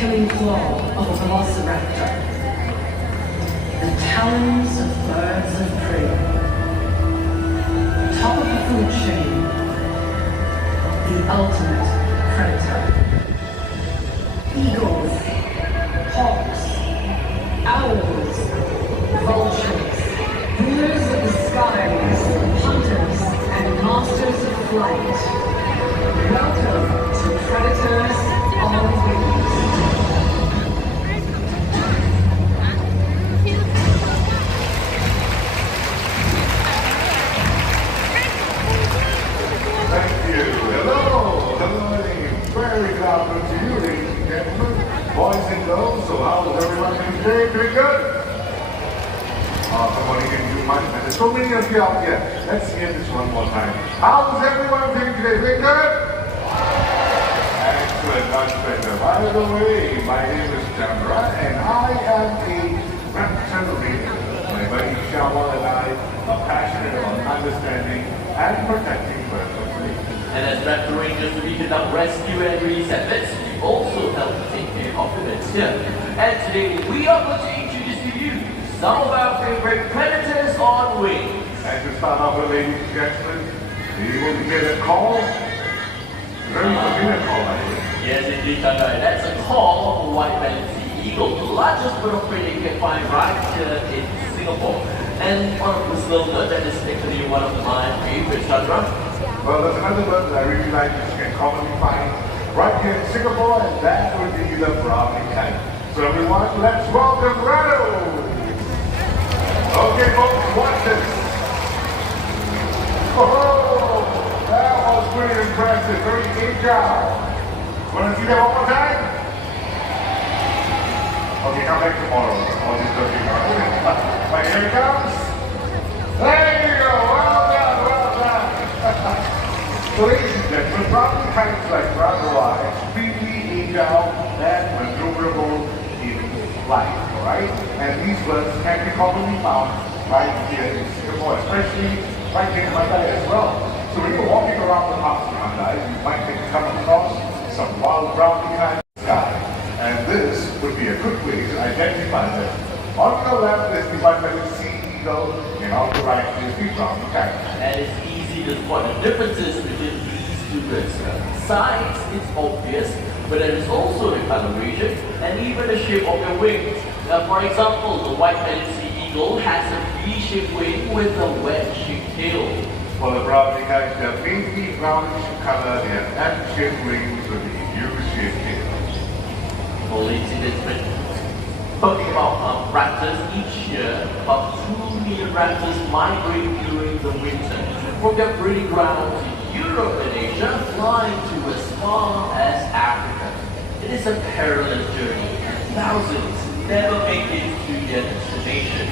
killing claw of a velociraptor, the talons of birds of prey, top of the food chain, the ultimate predator. Eagles, hawks, owls, vultures, rulers of the skies, hunters and masters of flight. Welcome to Predators on Wings. Thank you. Hello. Very good afternoon to you, ladies and gentlemen, boys and girls. So how's everyone doing today? Doing good? Come on, you can do much better. So many of you out here. Let's hear this one more time. How's everyone doing today? Doing good? Excellent, much better. By the way, my name is Chandra, and I am a reptile ranger. My buddy Shama and I are passionate about understanding and protecting birds of prey. And as raptor rangers, we conduct rescue and release efforts. We also help to take care of the birds here. And today, we are going to introduce to you some of our favorite predators on wings. And to start off with, ladies and gentlemen, you will get a call. Very familiar call, by the way. Yes, indeed, Chandra. That's a call of a white-bellied sea eagle, the largest bird of prey you can find right here in Singapore. And on a personal note, that is actually one of my favorites, Chandra. Well, there's another bird that I really like that you can commonly find right here in Singapore, and that would be the Brahminy Kite. So everyone, let's welcome Rado! Okay, folks, watch this. Oh, that was pretty impressive, very agile. Want to see that one more time? Okay, come back tomorrow. I'll just go to Right, here it comes. There you go, well done, well done. So ladies and gentlemen, Brahminy kites like Rado are extremely agile and maneuverable in flight, alright? And these birds can be commonly found right here in Singapore, especially right here in Malay as well. So when you're walking around the parks in Malay, you might come across some wild Brahminy kites in the sky. And this would be a good way to identify them. On your left is the White-bellied Sea Eagle, and on the right is the Brahminy kite. And it's easy to spot the differences between these two birds. Size is obvious, but there is also the coloration and even the shape of their wings. For example, the White-bellied Sea Eagle has a V-shaped wing with a wedge-shaped tail. For the Brahminy kite, they're mainly brownish in color, they have M-shaped wings with a U-shaped tail. Well, ladies and gentlemen, talking about raptors, each year about 2 million raptors migrate during the winter from their breeding grounds in Europe and Asia, flying to as far as Africa. It is a perilous journey, and thousands never make it to their destination.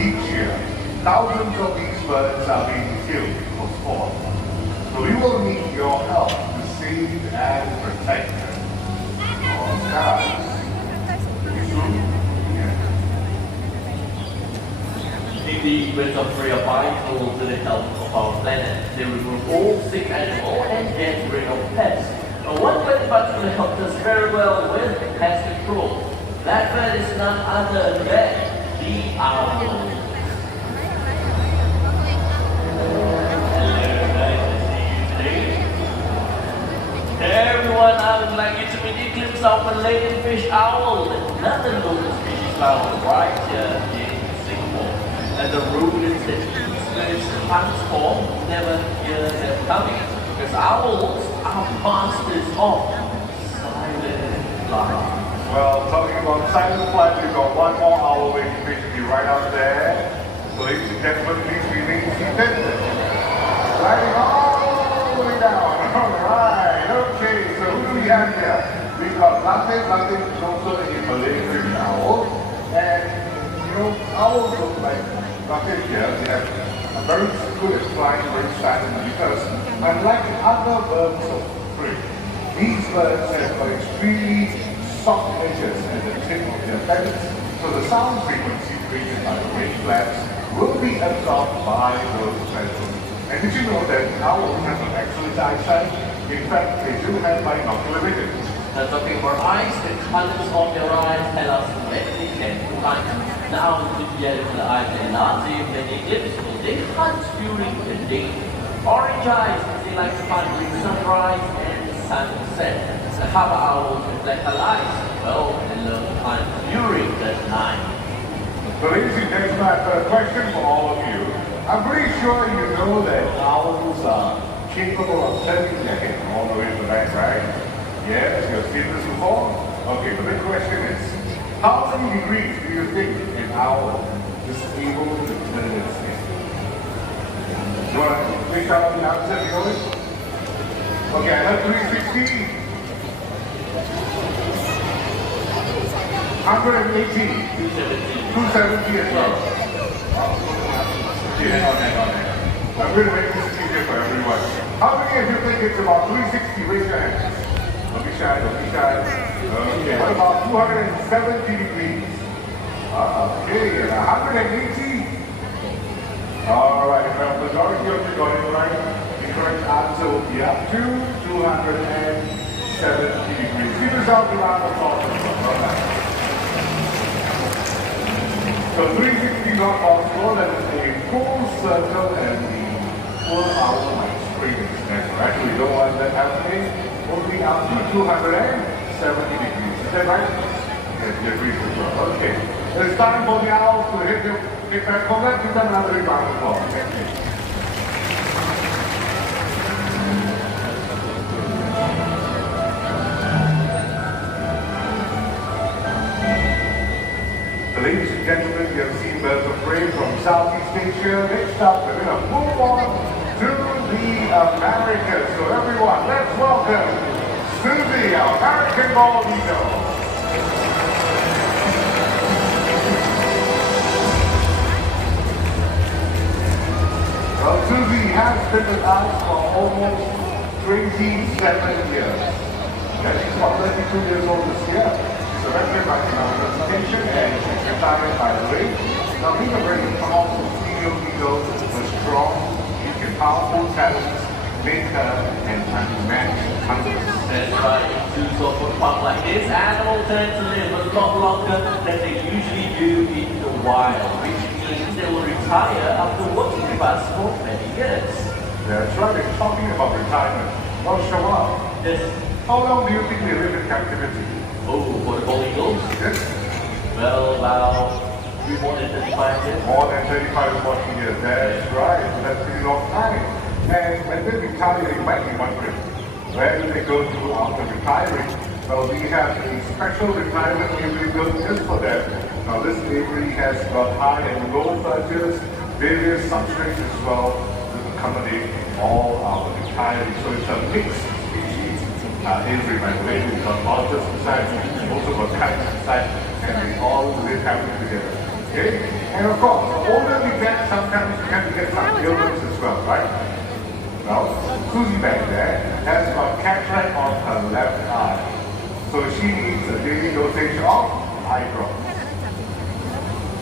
Each year, thousands of these birds are being killed for sport. So we will need your help to save and protect them. Oh, guys. It's true. Yeah. Indeed, birds of prey are vital to the health of our planet. They remove all sick animals and get rid of pests. Now, one bird in particular helps us very well with pest control. That bird is none other than the owl. Everyone, I would like you to meet a glimpse of Malay fish owl, another local species found right here in Singapore. And the rodents that these birds hunt for never hear them coming, because owls are masters of silent flight. Well, talking about silent flight, we've got one more owl waiting patiently right out there. So ladies and gentlemen, please remain seated. Sliding all the way down. Alright, okay, so who do we have here? We've got Latte. Latte is also a Malay green owl. And, you know, owls look like Latte here. They have a very good at flying, very silent, because unlike other birds of prey, these birds have got extremely soft edges at the tip of their feathers. So the sound frequency created by the wing flaps will be absorbed by those feathers. And did you know that owls have an excellent eyesight? In fact, they do have binocular vision. Talking about eyes, the colors of their eyes tell us when they tend to hunt. The owls with yellow eyes and large when they live, they hunt during the day. Orange eyes, they like to hunt during sunrise and sunset. The harbour owls with black eyes, well, they love to hunt during the night. So ladies and gentlemen, I've got a question for all of you. I'm pretty sure you know that owls are capable of turning their head all the way to the back, right? Yes, you've seen this before? Okay, but the question is, how many degrees do you think an owl is able to turn its head? You want to think out the answer, you know it? Okay, I have 360. 180. 270 as well. Okay, hang on. I'm going to make this easier for everyone. How many of you think it's about 360? Raise your hands. Don't be shy. Okay, what about 270 degrees? Okay, and 180? Alright, well, the majority of you got it right. The correct answer will be up to 270 degrees. Give yourself a round of applause. So 360 not possible, that is a full circle and the full hour might spring its neck, right? We don't want that happening. Only up to 270 degrees. Is that right? Yes, you agree as well. Okay. It's time for the owls to hit back home. Let's give them another big round of applause. Thank you. Ladies and gentlemen, you have seen birds of prey from Southeast Asia. Next up, we're going to move on to the Americas. So everyone, let's welcome Susie, our American bald eagle. Well, Susie has been with us for almost 27 years. Yeah, she's about 32 years old this year. Surrendered by the presentation and she's retired by the way. Now being a very powerful female eagle with strong, and powerful talents make her an unmatched hunter. That's right, in zoos of a park like this, animals tend to live a lot longer than they usually do in the wild, which means they will retire after working with us for many years. That's right, it's talking about retirement. Well, Shawal, Yes. how long do you think they live in captivity? Oh, for the bald eagles? Yes? Well, about more than 35 years. More than 35 to 40 years. That's right. So that's a pretty long time. And when they retire, you might be wondering, where do they go to after retiring? Well, we have a special retirement aviary built just for them. Now, this aviary has got high and low perches, various substrates as well to accommodate all our retirees. So it's a mixed species aviary, by the way. We've got vultures inside, also got kites inside, and they all live happily together. Okay? And of course, the older we get, sometimes we can get some ailments as well, right? Well, Susie back there has got cataract on her left eye. So she needs a daily dosage of eye drops.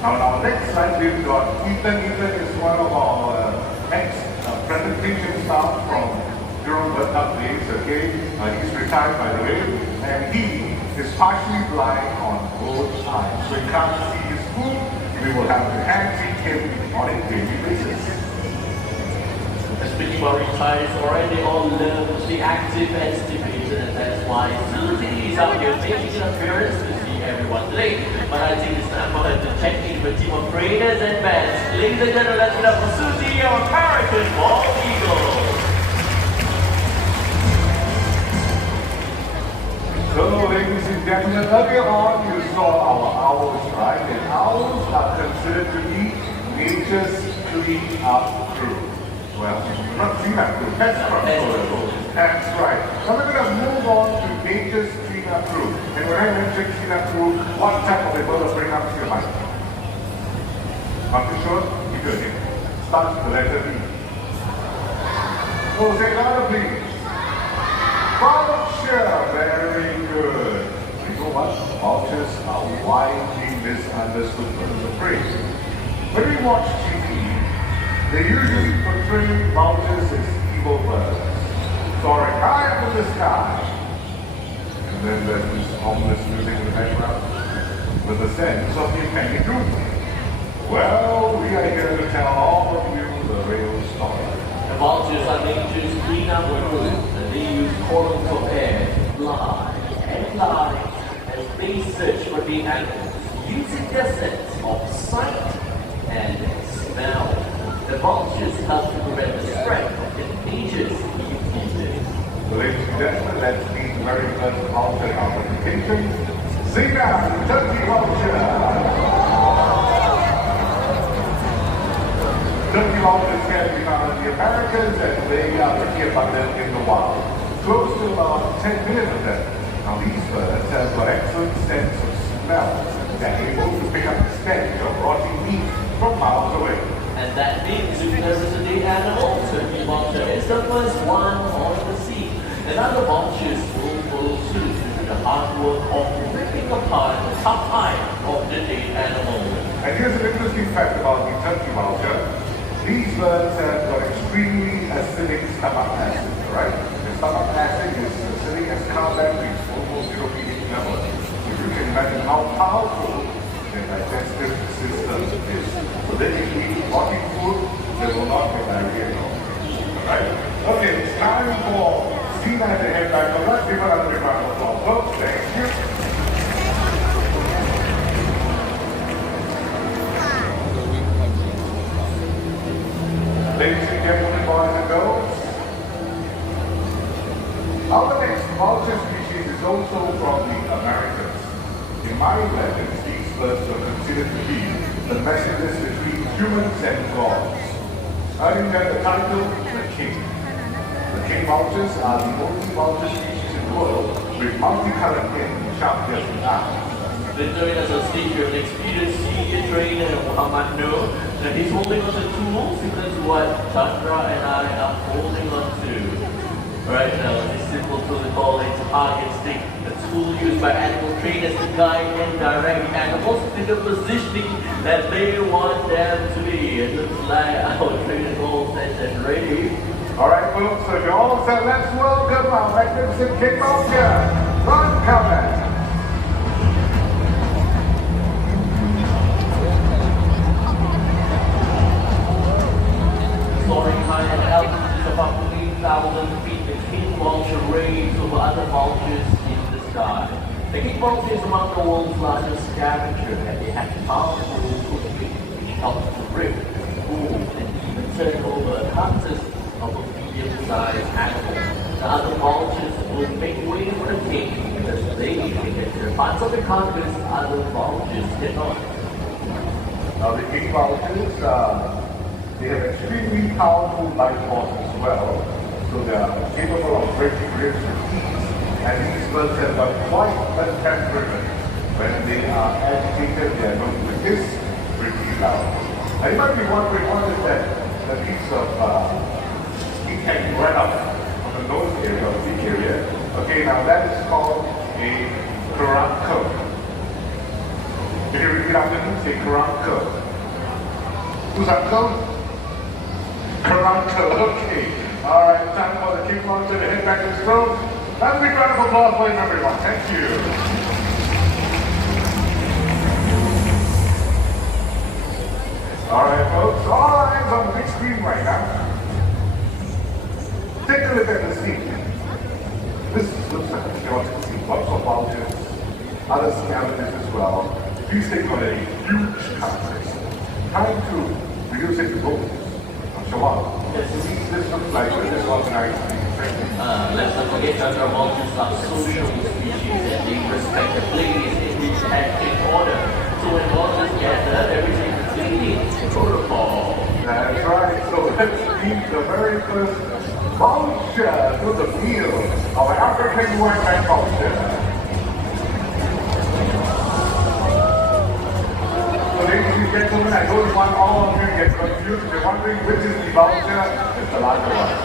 Now, on our next slide, we've got Ethan. Ethan is one of our ex-presentation staff from Jerome Bird days, okay? He's retired, by the way, and he is partially blind on both eyes. So he can't see his food. We will have to hand-feed him on a daily basis. Speaking about retirees, already all learn to stay active and stimulated, and that's why Susie is out here making an appearance to see everyone today. But I think it's time for her to check in with a team of trainers and bands. Ladies and gentlemen, let's get up for Susie, our American bald eagle. So, ladies and gentlemen, earlier on you saw our owls, right? And owls are considered to be nature's clean-up crew. Well, not clean-up crew, pest control. That's right. Now we're going to move on to nature's clean-up crew. And when I mention clean-up crew, what type of a bird will bring up to your mind? Not too sure? Keep your name. Starts with the letter B. Oh, say louder, please. Vulture, very good. You know what? Vultures are widely misunderstood birds of prey. When we watch TV, they usually put Turkey Vultures is evil birds, soaring high up in the sky. And then there's this ominous music in the background with the sense of the impending doom. Well, we are here to tell all of you the real story. The vultures are nature's clean up crew, and they use calling for air, fly, and fly as they search for the animals, using their sense of sight and smell. The vultures help to prevent the spread of contagious diseases. So ladies and gentlemen, let's meet the very first vulture identification. Zina, Turkey Vulture! Turkey vultures can be found in the Americas and they are pretty abundant in the wild. Close to about 10 million of them. Now these birds have an excellent sense of smell. They're able to pick up the stench of rotting meat from miles away. And that means if there is a dead animal, Turkey vulture is the first one on the scene. And other vultures will follow suit to do the hard work of ripping apart the top hide of the dead animal. And here's an interesting fact about the turkey vulture. These birds have got extremely acidic stomach acid, right? The stomach acid is acidic as carbon with almost 0 pH level. So you can imagine how powerful their digestive system is. So they can eat rotting food, they will not get diarrhea at all. Alright? Okay, it's time for Zina to head back. So let's give another round of applause. Folks, thank you. Ladies and gentlemen, boys and girls, our next vulture species is also from the Americas. In my legends, these birds are considered to be the messengers between humans and gods, earning them the title, the king. The king vultures are the only vulture species in the world with multicolored skin, sharp piercing eyes. They join us on stage with an experienced senior trainer, Muhammad Noor, and he's holding on to tools similar to what Chandra and I are holding on to. Right now, this simple tool is called a target stick, a tool used by animal trainers to guide and direct animals to the positioning that they want them to be. It looks like our trainers all set and ready. Alright folks, so you're all set, let's welcome our magnificent king vulture, Ron Calvin. Soaring high at altitudes of up to 8,000 feet, the king vulture reigns over other vultures in the sky. The king vulture is among the world's largest scavenger, and they have powerful footprint which helps to rip, pull, and even turn over hunters of a medium-sized animal. The other vultures will make way for the king because they can get their parts of the carcass other vultures cannot. Now the king vultures, they have extremely powerful life force as well, so they are capable of breaking ribs with ease, and these birds have got quite a temperament. When they are agitated, they are known to hiss pretty loud. Now you might be wondering what is that piece of meat hanging right up on the nose area, or the beak area. Okay, now that is called a karanko. Can you repeat after me? Say karanko. Who's uncle? Karanko, okay. Alright, time for the king vulture to head back to his throne. That's a big round of applause for him, everyone. Thank you. Alright, folks, all eyes on the big screen right now. Take a look at the scene. This looks like a chaotic scene. Lots of vultures, other scavengers as well. Please take on a huge carcass. Time to reduce it to bones. This looks like a disorganized Let's not forget that our vultures are social species and they respect the place in which and in order. So when vultures gather, everything is in protocol. That's right. So let's meet the very first vulture to the meal of African white-bellied vulture. So ladies and gentlemen, I don't want all of you to get confused. If you're wondering which is the vulture, it's the larger one.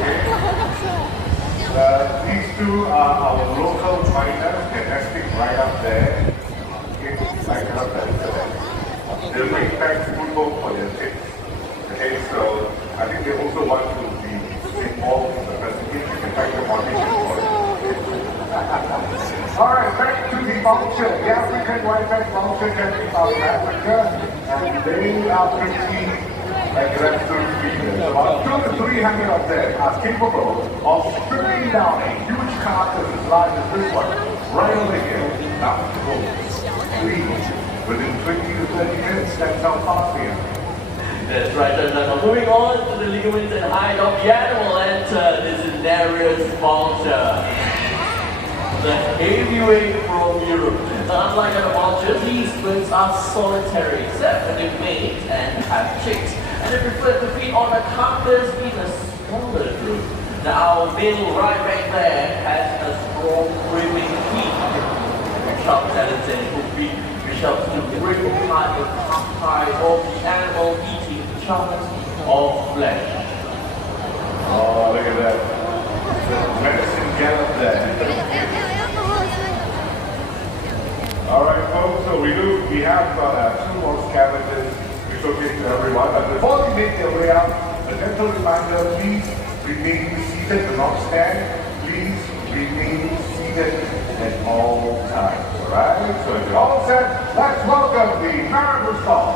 Okay? These two are our local miners. They're nesting right up there. Okay? Right up there. They'll make back food home for their kids. Okay, so I think they also want to be involved in the presentation. In fact, the audition for it. All right, back to the vulture. The African white-bellied vulture can be found in Africa, and they are pretty aggressive creatures. About 200 to 300 of them are capable of stripping down a huge carcass as large as this one, right over here. Now, go. Please. Within 20 to 30 minutes, that's how fast we are. That's right, now moving on to the ligaments and hide of the animal, enter this is Darius vulture. The heavyweight from Europe. Now, unlike other vultures, these birds are solitary, except when they mate and have chicks. And they prefer to feed on a carcass in a smaller group. Now, our male right back there has a strong gripping beak. Sharp talons and hook beak, which helps to rip apart the tongue of the animal eating chunks of flesh. Oh, look at that. The medicine gallop there. All right, folks, so we have two more scavengers to showcase to everyone. But before they make their way out, a gentle reminder, please remain seated, do not stand. Please remain seated at all times, all right? So if you're all set, let's welcome the Marabou Song.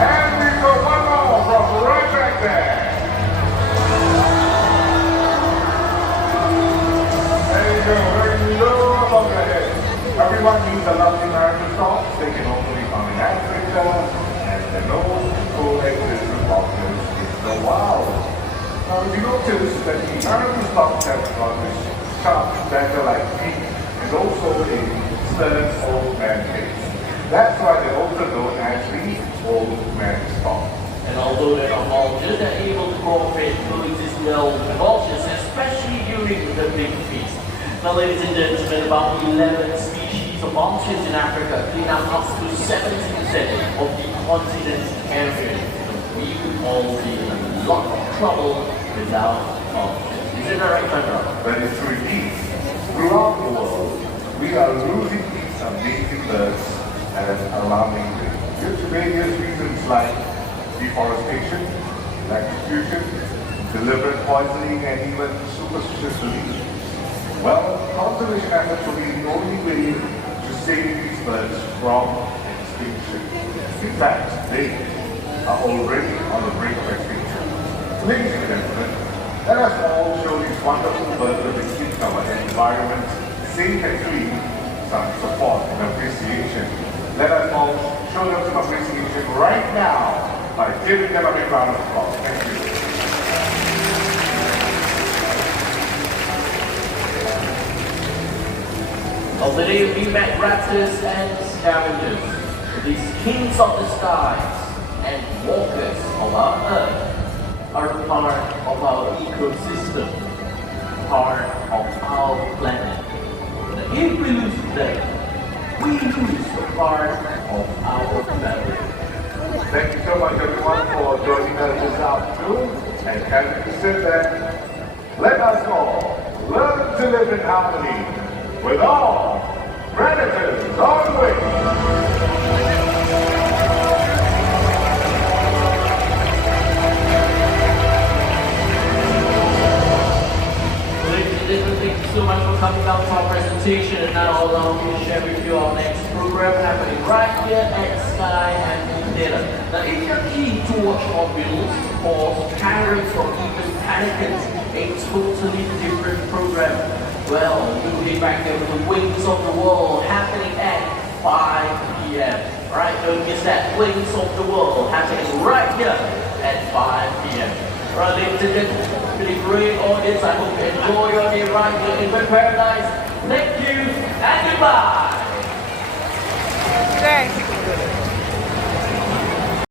And we go one more from right back there. There you go, very low above the head. Everyone needs a lovely Marabou song. They can also be found in Africa, and they're known to coexist vultures in the wild. Now, if you notice that the Marabou stalks have got this sharp, dagger-like beak, and also a stern old man face. That's why they're also known as the old man stalk. And although they're not vultures, they're able to cooperate and coexist well with vultures, especially during the big feast. Now, ladies and gentlemen, about 11 species of vultures in Africa clean up to 70% of the continent's area. We could all be in a lot of trouble without vultures. Isn't that right, Chandra? That is true indeed. Throughout the world, we are losing these amazing birds at an alarming rate. Due to various reasons like deforestation, electrocution, deliberate poisoning, and even superstitious beliefs. Well, conservation efforts will be the only way to save these birds from extinction. In fact, they are already on the brink of extinction. Ladies and gentlemen, let us all show these wonderful birds of the keep our environment safe and clean some support and appreciation. Let us all show them some appreciation right now by giving them a big round of applause. Thank you. Well, today we met raptors and scavengers, these kings of the skies and walkers of our earth, are a part of our ecosystem, part of our planet. And if we lose them, we lose a part of our planet. Thank you so much everyone for joining us this afternoon. And as we said that, let us all learn to live in harmony with all predators on the way. Ladies and gentlemen, thank you so much for coming out to our presentation, and now allow me to share with you our next program happening right here at Sky and Theatre. Now, if you're keen to watch modules or parents or even panicants, a totally different program, well, you'll be back here with the Wings of the World happening at 5 p.m. Alright, don't miss that. Wings of the World happening right here at 5 p.m. Alright, ladies and gentlemen, really great audience. I hope you enjoy your day right here in Bird Paradise. Thank you and goodbye. Thanks.